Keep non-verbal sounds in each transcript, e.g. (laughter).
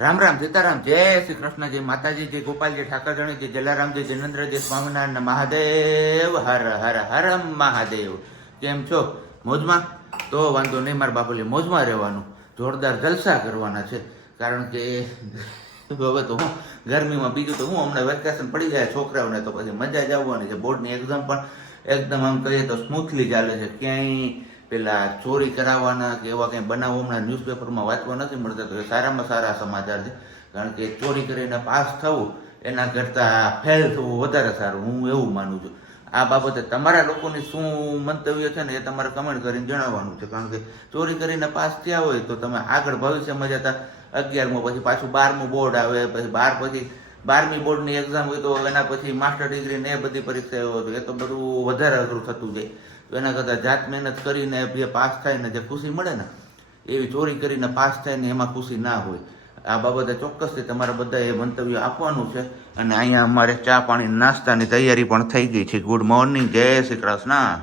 રામ રામ, સીતારામ, જય શ્રી કૃષ્ણ, જય માતાજી, જય ગોપાલજી, ઠાકરજણી, જય જલારામજી જિનેન્દ્રજી સ્વામિનારાયણ મહાદેવ, હર હર હર મહાદેવ. કેમ છો? મોજમાં? તો વાંધો નહીં, મારા બાપુલી મોજમાં રહેવાનું. જોરદાર જલસા કરવાના છે. કારણ કે હવે તો હું ગરમીમાં બીજું તો હું હમણાં વેકેશન પડી જાય, છોકરાઓને તો પછી મજા જ આવવાની છે. બોર્ડની એક્ઝામ પણ એકદમ આમ કહીએ તો સ્મૂથલી ચાલે છે. ક્યાંય પેલા ચોરી કરાવવાના કે એવા કંઈ બનાવો, હમણાં ન્યૂઝપેપરમાં વાંચવા નથી મળતા, તો એ સારામાં સારા સમાચાર છે. કારણ કે ચોરી કરીને પાસ થવું, એના કરતાં ફેલ થવું વધારે સારું, હું એવું માનું છું. આ બાબતે તમારા લોકોની શું મંતવ્ય છે ને એ તમારે કમેન્ટ કરીને જણાવવાનું છે. કારણ કે ચોરી કરીને પાસ થયા હોય તો તમે આગળ ભવિષ્યમાં જતા અગિયારમું પછી પાછું બારમું બોર્ડ આવે, પછી બાર પછી બારમી બોર્ડની એક્ઝામ હોય તો એના પછી માસ્ટર ડિગ્રી ને એ બધી પરીક્ષાઓ હોય તો એ તો બધું વધારે અઘરું થતું જાય. એના કરતાં જાત મહેનત કરીને જે પાસ થાય ને જે ખુશી મળે ને એવી ચોરી કરીને પાસ થાય ને એમાં ખુશી ના હોય. આ બાબતે ચોક્કસથી તમારે બધા એ મંતવ્ય આપવાનું છે અને અહીંયા અમારે ચા પાણી નાસ્તાની તૈયારી પણ થઈ ગઈ છે. ગુડ મોર્નિંગ જય શ્રી કૃષ્ણ.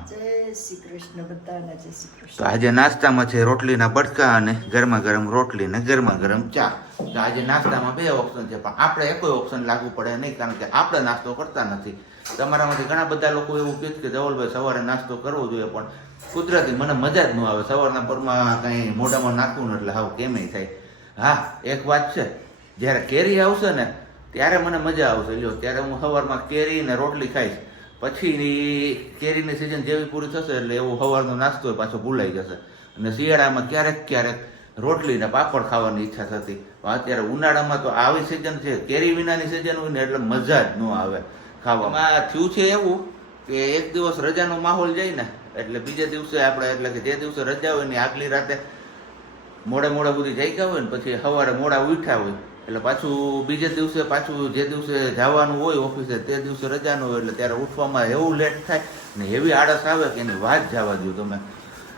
તો આજે નાસ્તામાં છે રોટલીના બટકા અને ગરમા ગરમ રોટલી ને ગરમા ગરમ ચા. તો આજે નાસ્તામાં બે ઓપ્શન છે પણ આપણે એકોય ઓપ્શન લાગુ પડે નહીં કારણ કે આપણે નાસ્તો કરતા નથી. તમારામાંથી ઘણા બધા લોકો એવું કહે કે ધવલભાઈ સવારે નાસ્તો કરવો જોઈએ, પણ કુદરતી મને મજા જ ન આવે. સવારના પરમાં કંઈ મોઢામાં નાખવું ને એટલે હાવ કેમે થાય. હા, એક વાત છે. જ્યારે કેરી આવશે ને, ત્યારે મને મજા આવશે. લ્યો, ત્યારે હું સવારમાં કેરી ને રોટલી ખાઈશ. પછી કેરીની સિઝન જેવી પૂરી થશે એટલે એવું સવારનો નાસ્તો પાછો ભૂલાઈ જશે. અને શિયાળામાં ક્યારેક ક્યારેક રોટલી ને પાપડ ખાવાની ઈચ્છા થતી. અત્યારે ઉનાળામાં તો આવી સિઝન છે. કેરી વિનાની સિઝન હોય ને એટલે મજા જ ન આવે. ખાવામાં થયું છે એવું કે એક દિવસ રજાનો માહોલ જાય ને એટલે બીજે દિવસે આપણે એટલે કે જે દિવસે રજા હોય ને આગલી રાતે મોડે મોડે સુધી જાગ્યા હોય ને પછી સવારે મોડા ઉઠ્યા હોય. એટલે પાછું બીજે દિવસે પાછું જે દિવસે જવાનું હોય ઓફિસે તે દિવસે રજાનું હોય એટલે ત્યારે ઉઠવામાં એવું લેટ થાય ને એવી આળસ આવે કે એની વાત જવા દો તમે.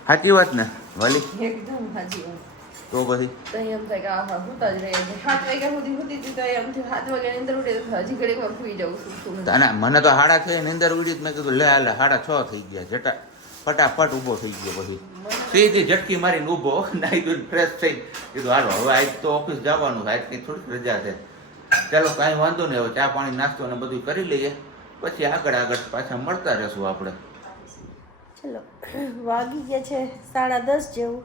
સાચી વાત ને વાલી? એકદમ સાચી વાત. તો પછી? તો એમ થાય કે આહા હુતા જ રહે છે સાત વાગ્યા સુધી હુતી હતી તો એમ થી સાત વાગ્યાની અંદર ઉડે હજી ઘડીક વાર સુઈ જાઉં છું ના મને તો હાડા થઈ નિંદર ઉડી જ મેં કીધું લે હાલે હાડા છ થઈ ગયા જટા ફટાફટ ઊભો થઈ ગયો પછી. સીધી ઝટકી મારીને ઊભો નાઈ દૂધ ફ્રેશ થઈ. કીધું હાલો હવે આજ તો ઓફિસ જવાનું છે આજ કંઈ થોડીક રજા છે. ચાલો કાંઈ વાંધો નહીં હવે ચા પાણી નાસ્તો ને બધું કરી લઈએ. પછી આગળ આગળ પાછા મળતા રહેશું આપણે. ચલો વાગી ગયા છે સાડા દસ જેવું.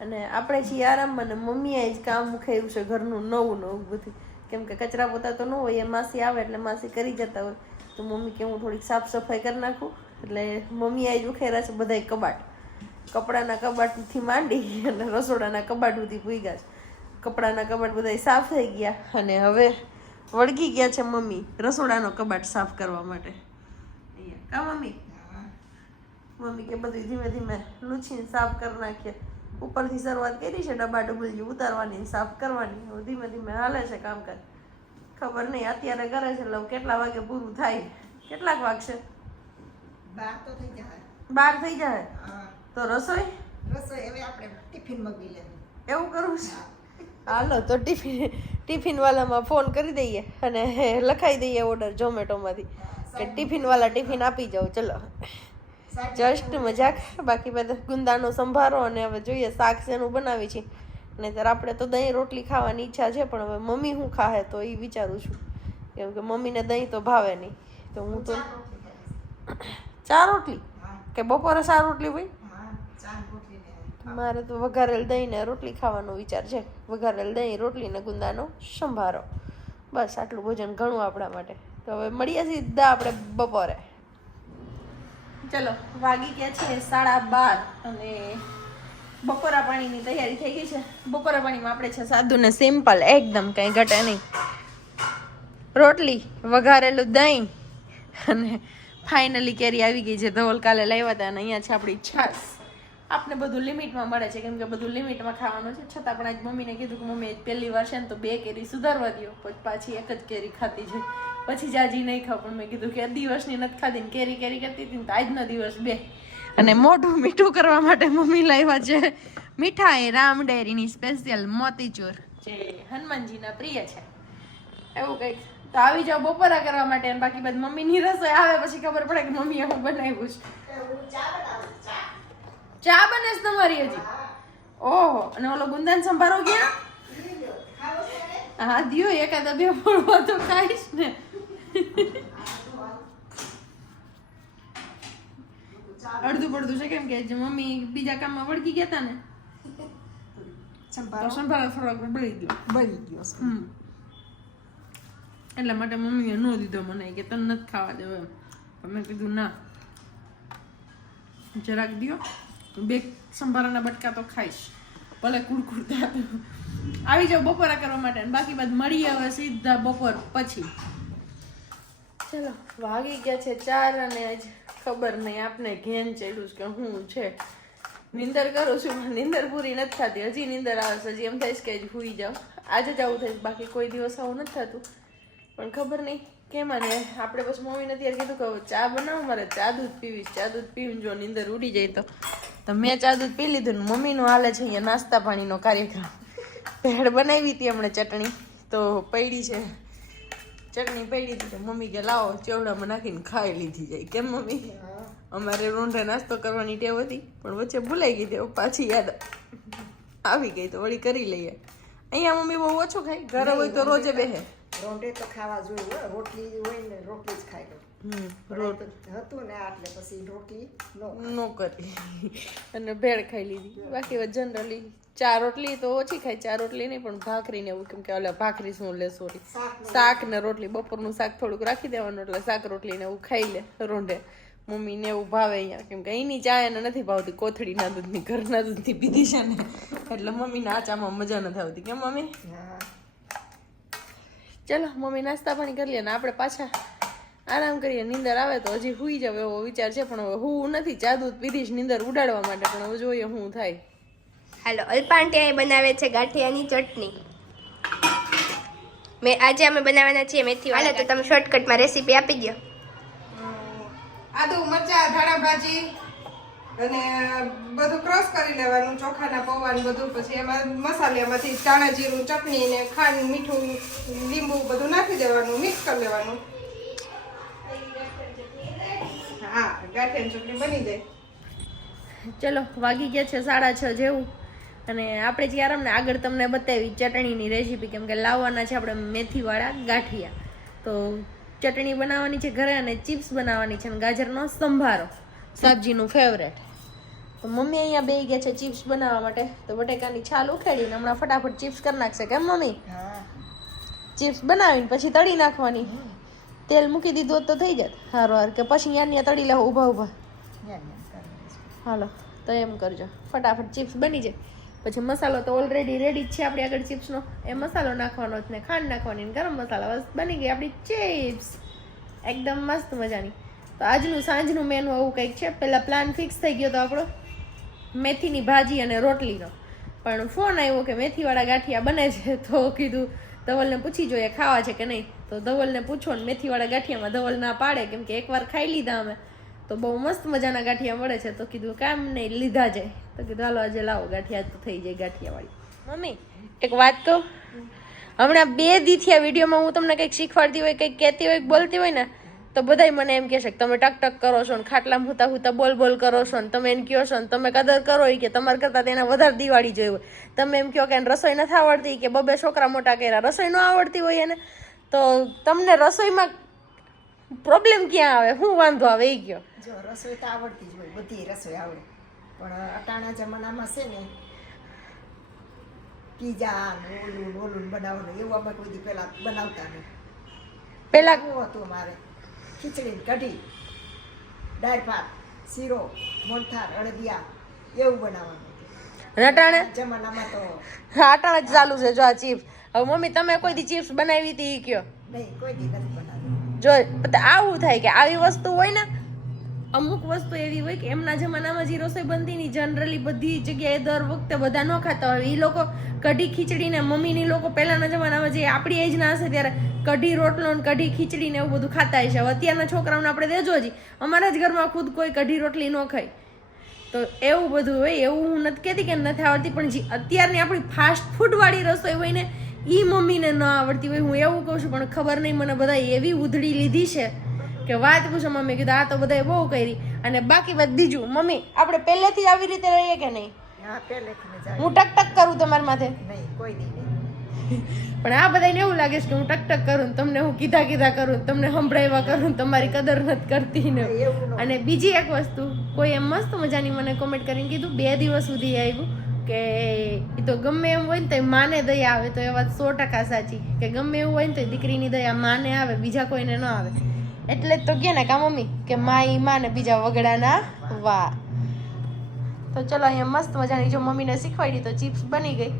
અને આપણે છીએ આરામમાં ને મમ્મીએ જ કામ મુખાયું છે ઘરનું, નવું નવું બધું. કેમ કે કચરા પોતા તો ન હોય, એ માસી આવે એટલે માસી કરી જતા હોય. તો મમ્મી કે હું થોડીક સાફ સફાઈ કરી નાખું, એટલે મમ્મી આજ ઉખેરા છે બધાય કબાટ. કપડાના કબાટથી માંડી અને રસોડાના કબાટ સુધી ભૂગ્યા છે. કપડાના કબાટ બધાય સાફ થઈ ગયા અને હવે વળગી ગયા છે મમ્મી રસોડાનો કબાટ સાફ કરવા માટે. કા મમ્મી? મમ્મી કે બધું ધીમે ધીમે લૂછીને સાફ કરી નાખીએ. ઉપરથી શરૂઆત કરી છે ડબ્બા ડબલ ઉતારવાની સાફ કરવાની ધીમે ધીમે હાલે છે કામકાજ. ખબર નહીં અત્યારે કરે છે એટલે કેટલા વાગે પૂરું થાય? કેટલાક વાગશે? બાર તો થઈ જાય. બાર થઈ જાય? તો રસોઈ? રસોઈ હવે આપણે ટિફિન લેવું એવું કરવું છે? હાલો તો ટિફિન ટિફિનવાલામાં ફોન કરી દઈએ અને લખાઈ દઈએ ઓર્ડર ઝોમેટોમાંથી. કે ટિફિનવાલા ટિફિન આપી જાઓ ચલો. જસ્ટ મજાક. બાકી બધા ગુંદાનો સંભારો અને હવે જોઈએ શાક શેનું બનાવી છે. નહીંતર આપણે તો દહીં રોટલી ખાવાની ઈચ્છા છે પણ હવે મમ્મી હું ખાહે તો એ વિચારું છું. કેમ કે મમ્મીને દહીં તો ભાવે નહીં. તો હું તો ચાર રોટલી કે બપોરે ચાર રોટલી ભાઈ મારે તો વઘારેલ દહીં ને રોટલી ખાવાનો વિચાર છે. વઘારેલ દહીં રોટલી ને ગુંદાનો સંભારો. બસ આટલું ભોજન ઘણું આપણા માટે. તો હવે મળીએ સીધા આપણે બપોરે. ચલો, વાગી ગયા છે સાડા બાર અને બપોરા પાણીની તૈયારી થઈ ગઈ છે. બપોરા પાણીમાં આપણે છે સાદું ને સિમ્પલ એકદમ કંઈ ઘટે નહીં. રોટલી, વઘારેલું દહીં અને ફાઇનલી કેરી આવી ગઈ છે. ધવલ કાલે લાવ્યા હતા અને અહીંયા છે આપણી છાશ. આપણે બધું લિમિટમાં મળે છે. કેમ કે બધું લિમિટમાં ખાવાનું છે. છતાં પણ આજ મમ્મીને કીધું કે મમ્મી પહેલી વાર છે ને તો બે કેરી સુધારવા દો પછી એક જ કેરી ખાતી છે. પછી જાજી નહીં ખાવ. પણ મેં કીધું કે દિવસની નથી ખાધી ને કેરી કેરી કરતી હતી ને તો આજનો દિવસ બે. અને મોઢું મીઠું કરવા માટે મમ્મી લાવ્યા છે મીઠાઈ, રામ ડેરીની સ્પેશિયલ મોતીચૂર. જે હનુમાનજીના પ્રિય છે. એવું કંઈક. તો આવી જાઓ બપોરા કરવા માટે અને બાકી બાદ મમ્મીની રસોઈ આવે પછી ખબર પડે કે મમ્મી હું બનાવ્યું છે. ચા બને છે તમારી હજી? ઓહો અને ઓલો ગુંદાન સંભારો ગયા? હા દિયો એકાદ બે ફોડવા તો ખાઈશ ને. અડધું પડધું છે કેમ કે મમ્મી બીજા કામમાં વળગી ગયા હતા ને. તો સંભાળો સંભાળા બળી ગયો. બળી ગયો. એટલા માટે મમ્મીએ નો દીધો મને કે તને નથી ખાવા દેવો એમ. મેં કીધું ના. જરાક દ્યો. બે સંભારાના બટકા તો ખાઈશ. ભલે કુડકુડતા આવી જાવ બપોરા કરવા માટે બાકી બાદ મળીએ હવે સીધા બપોર પછી. ચલો, વાગી ગયા છે ચાર અને આજ ખબર નહીં, આપને ઘેન ચડ્યું કે હું છે. નિંદર કરું છું નિંદર પૂરી નથી થતી. હજી નિંદર આવે છે, હજી એમ થાય છે કે હુઈ જાઉં. આજે જ આવું થાય બાકી કોઈ દિવસ આવું નથી થતું. પણ ખબર નહીં. કેમ અને આપણે પછી મમ્મીને અત્યારે કીધું કે ચા બનાવો મારે ચા દૂધ પીવીશ ચા દૂધ પીવું જો નીંદર ઉડી જાય તો. તો મેં ચા દૂધ પી લીધું ને મમ્મીનું હાલે છે અહીંયા નાસ્તા પાણીનો કાર્યક્રમ. ભેળ બનાવી હતી હમણાં ચટણી. તો પડી છે. ચટણી પડી હતી તો મમ્મી કે લાવો ચેવડામાં નાખીને ખાઈ લીધી જાય. કેમ મમ્મી? અમારે રોંઢે નાસ્તો કરવાની ટેવ હતી પણ વચ્ચે ભૂલાઈ ગઈ તે પાછી યાદ આવી ગઈ તો વળી કરી લઈએ. અહીંયા મમ્મી બહુ ઓછું ખાય. ઘરે હોય તો રોજે બેહે. રોંઢે તો ખાવા જોઈએ હોય રોટલી હોય ને રોટલી જ ખાઈ લો હતું ને આટલે પછી રોટલી નો નો કરી. અને ભેળ ખાઈ લીધી. બાકી જનરલી ચાર રોટલી તો ઓછી ખાય. ચાર રોટલી નહીં પણ ભાખરી ને એવું કેમ કે ઓલા ભાખરી શું લે સોરી શાક ને રોટલી. બપોરનું શાક થોડુંક રાખી દેવાનું એટલે શાક રોટલી ને એવું ખાઈ લે રોંઢે. મમ્મી ને એવું ભાવે અહીંયા. કેમ કે અહીંની ચા એને નથી ભાવતી. કોથળીના દૂધની ઘરના દૂધની પીધી છે ને. એટલે મમ્મીને આ ચામાં મજા નથી આવતી. કેમ મમ્મી? ચલો મમ્મી નાસ્તા પાણી કરી લે ને આપણે પાછા આરામ કરીએ. નીંદર આવે તો હજી હુઈ જાવ એવો વિચાર છે પણ હવે હું નથી. ચા દૂધ પીધીશ નીંદર ઉડાડવા માટે પણ હવે જોઈએ હું થાય. હાલો અલ્પાંટી બનાવે છે ગાંઠિયાની ચટણી. મેં આજે અમે બનાવવાના છીએ મેથી હાલે તો તમે શોર્ટકટમાં રેસીપી આપી દો આદુ મરચા ધાણા ભાજી અને બધું ક્રોસ કરી લેવાનું, ચોખાના પૌવાનું બધું, પછી એમાં મસાલામાંથી ધાણા, જીરું, ચટણી ને ખાંડ, મીઠું, લીંબુ બધું નાખી દેવાનું મિક્સ કરી લેવાનું. હા ગાંઠિયાની ચટણી બની જાય. ચલો, વાગી ગયા છે સાડા છ જેવું. અને આપણે જે આરામને આગળ તમને બતાવી ચટણીની રેસીપી કેમ કે લાવવાના છે આપણે મેથીવાળા ગાંઠિયા. તો ચટણી બનાવવાની છે ઘરે અને ચિપ્સ બનાવવાની છે અને ગાજરનો સંભારો. સબ્જીનું ફેવરેટ તો મમ્મી અહીંયા બે ગયા છે ચિપ્સ બનાવવા માટે. તો બટેકાની છાલ ઉખેડીને હમણાં ફટાફટ ચિપ્સ કરી નાખશે. કેમ મમ્મી? ચિપ્સ બનાવીને પછી તળી નાખવાની. તેલ મૂકી દીધું તો થઈ જાય હારો હાર. કે પછી યાન્યા તળી લેવો. ઊભા ઊભા. હાલો તો એમ કરજો. ફટાફટ ચિપ્સ બની જાય. પછી મસાલો તો ઓલરેડી રેડી જ છે આપણી આગળ ચિપ્સનો એ મસાલો નાખવાનો જ ને ખાંડ નાખવાની ને ગરમ મસાલા બસ બની ગઈ આપણી ચિપ્સ એકદમ મસ્ત મજાની. તો આજનું સાંજનું મેનુ આવું કંઈક છે. પહેલાં પ્લાન ફિક્સ થઈ ગયો તો આપણો મેથીની ભાજી અને રોટલીનો. પણ ફોન આવ્યો કે મેથીવાળા ગાંઠિયા બને છે, તો કીધું ધવલને પૂછી જોઈએ ખાવા છે કે નહીં. તો ધવલને પૂછો ને મેથીવાળા ગાંઠિયામાં ધવલ ના પાડે, કેમ કે એકવાર ખાઈ લીધા અમે. તો બહુ મસ્ત મજાના ગાંઠિયા મળે છે, તો કીધું કામ નહીં, લીધા જાય. તો કીધું, હાલો, આજે લાવો ગાંઠિયા. તો થઈ જાય ગાંઠિયાવાળી. મમ્મી, એક વાત કહું? હમણાં બે દીથી આ વિડીયોમાં હું તમને કંઈક શીખવાડતી હોય, કંઈક કહેતી હોય બોલતી હોય ને તો બધાય મને એમ કહેશે કે તમે ટક ટક કરો છો ને ખાટલા હુતા હુતા બોલ બોલ કરો છો ને તમે એમ કહો છો ને તમે કદર કરો કે તમારા કરતાં તેના વધારે દિવાળી જોઈ હોય. તમે એમ કહો કે એને રસોઈ નથી આવડતી કે બબે છોકરા મોટા કર્યા રસોઈ ન આવડતી હોય એને તો તમને રસોઈમાં પ્રોબ્લેમ ક્યાં આવે? શું વાંધો આવે એ કયો જો રસોઈ તો આવડતી જ હોય બધી રસોઈ આવડે. પણ અટાણા જમાનામાં છે ને પીઝા ને ઓલું ઓલું બનાવવાનું એવું અમે કોઈ પહેલા બનાવતા નહીં. પેલા કેવું હતું અમારે. ખીચડી કઢી દાળ ભાત શીરો મોનથાર અડદિયા એવું બનાવવાનું રટાણે? જમાનામાં તો રટાણે જ ચાલુ છે જો આ ચિપ્સ. હવે મમ્મી તમે કોઈ દી ચિપ્સ બનાવી હતી કયો? નહીં કોઈ દી નથી બનાવી. જો આવું થાય કે આવી વસ્તુ હોય ને અમુક વસ્તુ એવી હોય કે એમના જમાનામાં જે રસોઈ બનતી ની જનરલી બધી જગ્યાએ દર વખતે બધા ન ખાતા હોય. એ લોકો કઢી ખીચડીને મમ્મીની લોકો પહેલાના જમાનામાં જે આપણી એજ ના હશે ત્યારે કઢી રોટલો ને કઢી ખીચડીને એવું બધું ખાતા હશે. અત્યારના છોકરાઓને આપણે દેજો જ. અમારા જ ઘરમાં ખુદ કોઈ કઢી રોટલી ન ખાય. તો એવું બધું હોય. એવું હું નથી કહેતી કે નથી આવડતી, પણ જે અત્યારની આપણી ફાસ્ટ ફૂડવાળી રસોઈ હોય ને એ મમ્મીને ન આવડતી હોય. હું એવું કહું છું, પણ ખબર નહીં મને બધા એવી ઉધડી લીધી છે કે વાત પૂછો મમ્મી કીધું આ તો બધાએ બહુ કરી. અને બાકી વાત બીજું મમ્મી આપણે પહેલેથી આવી રીતે રહીએ કે નહીં? હા ટક ટક કરું તમારા માથે? કોઈ પણ આ બધાને એવું લાગે છે કે હું ટક ટક કરું તમને હું કીધા કીધા કરું તમને સંભળાવ્યા કરું તમારી કદર નથી કરતી ને. અને બીજી એક વસ્તુ કોઈ એમ મસ્ત મજાની મને કોમેન્ટ કરીને કીધું બે દિવસ સુધી આવ્યું કે એ તો ગમે એમ હોય ને તો માને દયા આવે તો એ વાત સો ટકા સાચી. કે ગમે એવું હોય ને તો દીકરીની દયા માને આવે બીજા કોઈને ન આવે. એટલે તો કે ને કા મમ્મી? કે મા માં ને બીજા વગડાના વા. તો ચલો અહીંયા મસ્ત મજાની જો મમ્મીને શીખવાડી તો ચિપ્સ બની ગઈ.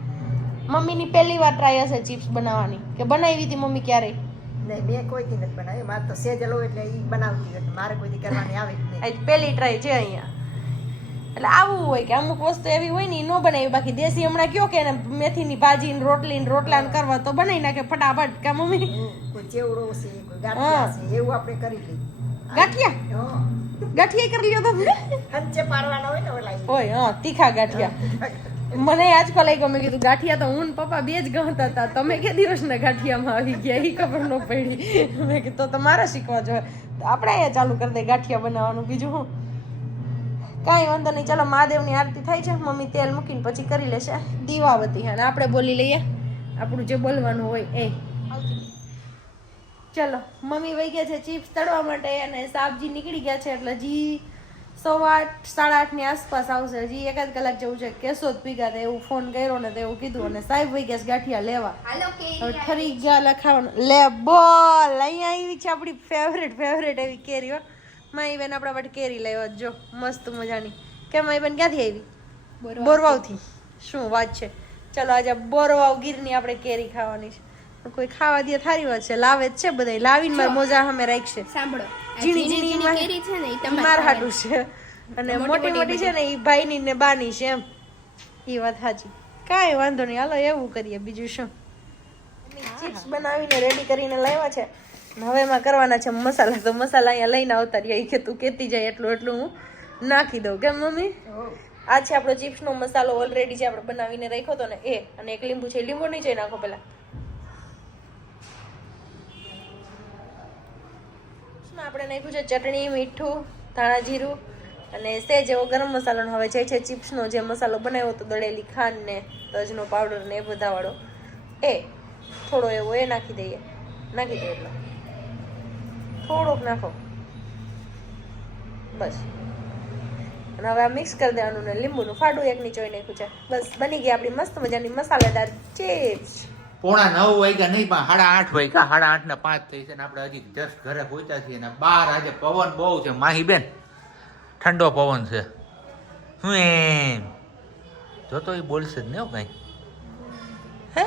મમ્મીની પહેલી વાર ટ્રાય હશે ચિપ્સ બનાવવાની. કે બનાવી હતી મમ્મી ક્યારેય? નહીં મેં કોઈ નથી બનાવી. મારે તો સેજલ એટલે એ બનાવતી મારે કોઈ કરવાની આવે જ નહીં. પહેલી ટ્રાય છે અહીંયા. એટલે આવું હોય કે અમુક વસ્તુ એવી હોય ને એ ન બનાવી બાકી દેશી હમણાં કયો કે મેથી મેથીની ભાજી ને રોટલી ને રોટલા ને કરવા તો બનાવી નાખે ફટાફટ કે મમ્મી? ચેવડો છે ગાંઠિયા છે એવું આપણે કરી લઈએ. ગાંઠિયા? ગાંઠિયા કરી લ્યો તમે? હંચે પાડવાના હોય ને ઓલા. હોય હા તીખા ગાંઠિયા. મને આજકાલ એક ગમે કીધું ગાંઠિયા તો હું ને પપ્પા બે જ ગણતા હતા. તમે કે દિવસના ગાંઠિયામાં આવી ગયા એ ખબર ન પડી. મેં કીધું તો તમારે શીખવા જોઈએ. આપણે અહીંયા ચાલુ કરી દે ગાંઠિયા બનાવવાનું બીજું હું? કાંઈ વાંધો નહીં ચાલો મહાદેવની આરતી થાય છે. મમ્મી તેલ મૂકીને પછી કરી લેશે. દીવાવતી અને આપણે બોલી લઈએ. આપણું જે બોલવાનું હોય એ. ચલો મમ્મી વહી ગયા છે ચિપ્સ તળવા માટે અને સાબજી નીકળી ગયા છે એટલે જી સવા આઠ સાડા આઠની આસપાસ આવશે. હજી એકાદ કલાક જેવું છે કેશોદ પીગા તે એવું ફોન કર્યો ને તો એવું કીધું અને સાહેબ વહી ગયા છે ગાંઠિયા લેવા. હવે ઠરી ગયા લખાવાનું. લે બોલ અહીંયા આવી છે આપણી ફેવરેટ ફેવરેટ એવી કેરી હો માઈ બેન આપણા માટે કેરી લાવ્યા જો મસ્ત મજાની. કેમ માઈ બેન ક્યાંથી આવી? બોરવાવથી. શું વાત છે? ચલો આજે બોરવાવ ગીરની આપણે કેરી ખાવાની છે. કોઈ ખાવા દે થારી વાત છે. લાવે જ છે બધા લાવીને મારા મોજા સામે રાખશે. સાંભળો. ઝીણી ઝીણી કેરી છે ને એ તમારે માર. હાટું છે. અને મોટી મોટી છે ને એ ભાઈની ને બાની છે એમ. એ વાત સાચી કાંઈ વાંધો નહીં. હાલો એવું કરીએ. બીજું શું? ચિપ્સ બનાવીને રેડી કરીને લાવ્યા છે. હવે એમાં કરવાના છે મસાલા. તો મસાલા અહીંયા લઈને આવતા રહ્યા. કે તું કેતી જાય એટલું એટલું હું નાખી દઉં. કેમ મમ્મી. આ છે આપણો ચિપ્સનો મસાલો ઓલરેડી જે આપણે બનાવીને રાખ્યો હતો ને એ અને એક લીંબુ છે. લીંબુ નહીં જઈ નાખો પેલા. આપણે નાખ્યું છે ચટણી મીઠું ધાણા જીરું અને સેજ એવો ગરમ મસાલોનો હવે જે છે ચિપ્સનો જે મસાલો બનાવ્યો હતો દળેલી ખાંડ ને તજનો પાવડર ને એ બધા વાળો એ થોડો એવો એ નાખી દઈએ. નાખી દઈએ એટલો. થોડોક નાખો. બસ. અને હવે આ મિક્સ કરી દેવાનું ને લીંબુનું ફાડું એક નીચોઈ નાખ્યું છે. બસ બની ગઈ આપણી મસ્ત મજાની મસાલેદાર ચિપ્સ પોણા નવ વાગ્યા નહીં પણ સાડા આઠ વાગ્યા સાડા આઠ ને પાંચ થઈ છે ને આપણે હજી જસ્ટ ઘરે પહોંચ્યા છીએ ને બાર આજે પવન બહુ છે. માહી બેન ઠંડો પવન છે. હું એમ. જોતો એ બોલશે જ ને હો કઈ. હે?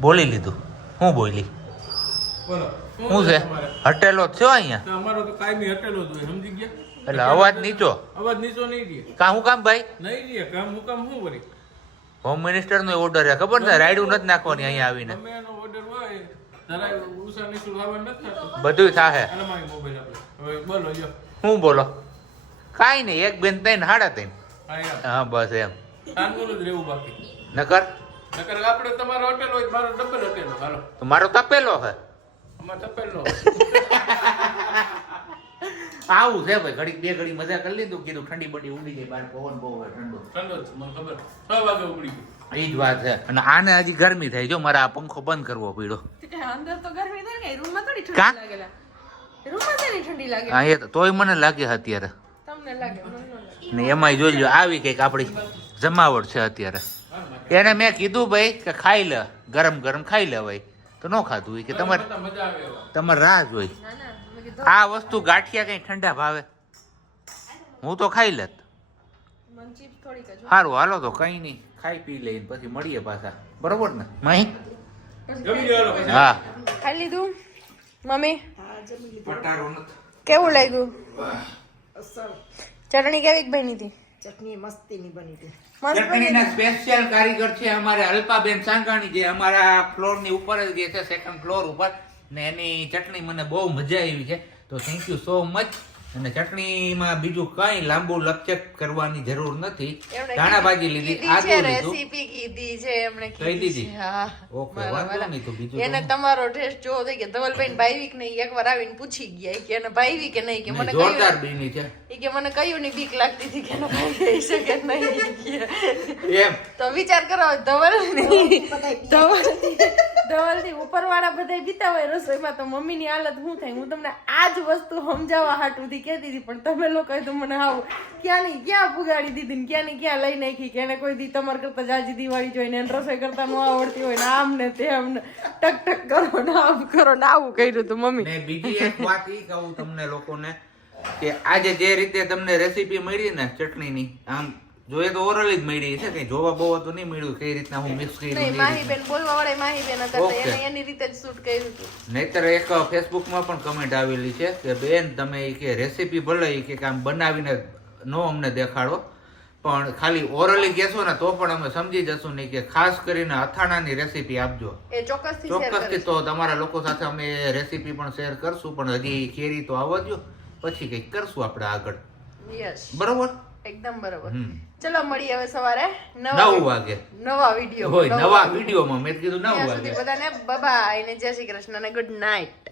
બોલી લીધું. હું બોલો? શું છે? હટેલો જ છે અહીંયા? અમારો તો કાયમી હટેલો જ હોય સમજી ગયા? એટલે અવાજ નીચો. અવાજ નીચો નહીં રહે. કા હું કામ ભાઈ? નહીં રહે કામ હું કામ શું વળી હોમ મિનિસ્ટર નો ઓર્ડર છે ખબર છે? રાયડું નથી નાખવાની અહીંયા આવીને. તમે એનો ઓર્ડર હોય જરાય ઉષા નીચું ખાવાનું નથી થતું. બધું થાહે. અને મારી મોબાઈલ આપણે. હવે બોલો જો. હું બોલો? કાંઈ નહીં એક બેન ત્રણ હાડા ત્રણ. હા બસ એમ. શાંતિનું જ રહેવું બાકી. નકર? નકર આપણે તમારો હોટેલ હોય મારો ડબલ હોટેલ. હાલો. મારો તપેલો તપેલો (laughs) આવું છે ભાઈ ઘડીક બે ઘડી મજા કરી લીધું કીધું ઠંડી બડી ઉડી ગઈ બાર પવન બહુ હોય ઠંડો. ઠંડો છે, મને ખબર. છ વાગે ઉગડી ગયું. એ જ વાત છે. અને આને હજી ગરમી થાય જો મારે આ પંખો બંધ કરવો પડ્યો. અંદર તો ગરમી થાય ને રૂમમાં થોડી ઠંડી લાગેલા. રૂમમાં છે ઠંડી લાગે? હા એ તોય મને લાગે અત્યારે. તમને લાગે મને ન લાગે. ને એમાંય જોઈ લો આવી કંઈક આપણી જમાવટ છે અત્યારે. એને મેં કીધું ભાઈ કે ખાઈ લે ગરમ ગરમ ખાઈ લે ભાઈ. તો ન ખાધું હોય કે તમારે. તમારે રાહ જોઈ. ના ના મેં કીધું આ વસ્તુ ગાંઠિયા કઈ ઠંડા ભાવે? હું તો ખાઈ લેત. સારું હાલો તો કઈ નહીં. ખાઈ પી લઈને પછી મળીએ પાછા. બરોબર ને? માહી? હા ખાઈ લીધું મમ્મી હા. જમી લીધું? પટારો નથી. કેવું લાગ્યું? ચટણી કેવી બની હતી? ચટણી મસ્તીની બની હતી. મસ્ત ચટણીના સ્પેશિયલ કારીગર છે અમારે અલ્પાબેન સાંગાણી જે અમારા ફ્લોરની ઉપર જ જે છે સેકન્ડ ફ્લોર ઉપર. ને એની ચટણી મને બહુ મજા આવી છે. તો થેન્ક યુ સો મચ અને ચટણીમાં બીજું કઈ લાંબુ લપચક કરવાની જરૂર નથી. ધાણા ભાજી લીધી આદુ રેસીપી કીધી છે એમણે કીધી દીધી? હા. ઓકે વાંધો નહીં તો બીજું એને તમારો ટેસ્ટ જો થઈ ગયા ધવલભાઈ ભાઈવિક ને એકવાર આવીને પૂછી ગયા કે એને ભાઈવી કે નહીં કે મને જોરદાર બીની છે. એ કે મને કયું ની બીક લાગતી હતી કે એને ભાઈ શકે નહીં એમ. તો વિચાર કરો ધવલ ધવલ ધવલથી ઉપરવાળા બધા બીતા હોય રસોઈમાં તો મમ્મીની હાલત શું થાય? હું તમને આ જ વસ્તુ સમજાવવા હાટુથી કહેતી હતી પણ તમે લોકોએ તો મને આવું ક્યાં નહીં ક્યાં પુગાડી દીધી ને ક્યાં નહીં ક્યાં લઈ નાખી કે એને કોઈ દી તમારે કરતા જાજી દિવાળી જોઈને એને રસોઈ કરતા ન આવડતી હોય ને આમ ને તેમ ને ટક ટક કરો ને આમ કરો ને આવું કર્યું હતું મમ્મી. બીજી એક વાત એ કહું તમને લોકોને કે આજે જે રીતે તમને રેસીપી મળી ને ચટણીની, આમ જોઈએ તો ઓરલ જ મળી છે કઈ જોવા બહુ તો નહીં મળ્યું કઈ રીતના હું મિક્સ કરી નહીં કઈ માહી બેન બોલવા વાળે માહી બેન હતા તો એને એની રીતે જ શૂટ કર્યું હતું. નહીતર એક ફેસબુકમાં પણ કમેન્ટ આવેલી છે કે બેન તમે કે રેસીપી ભલે કે કામ બનાવીને નો અમને દેખાડો પણ ખાલી ઓરલી કહેશો ને તો પણ અમે સમજી જશું નહીં કે ખાસ કરીને અથાણાની રેસીપી આપજો. એ ચોક્કસથી તો તમારા લોકો સાથે અમે રેસીપી પણ શેર કરશું પણ હજી કેરી તો આવવા દ્યો પછી કંઈક કરશું આપણે આગળ. બરોબર? એકદમ બરોબર. ચલો મળીએ હવે સવારે નવ નવા વાગે. નવા વીડિયો. હોય નવા વિડીયોમાં મેં કીધું નવ વાગે. બધાને બબાય ને જય શ્રી કૃષ્ણ ને ગુડ નાઇટ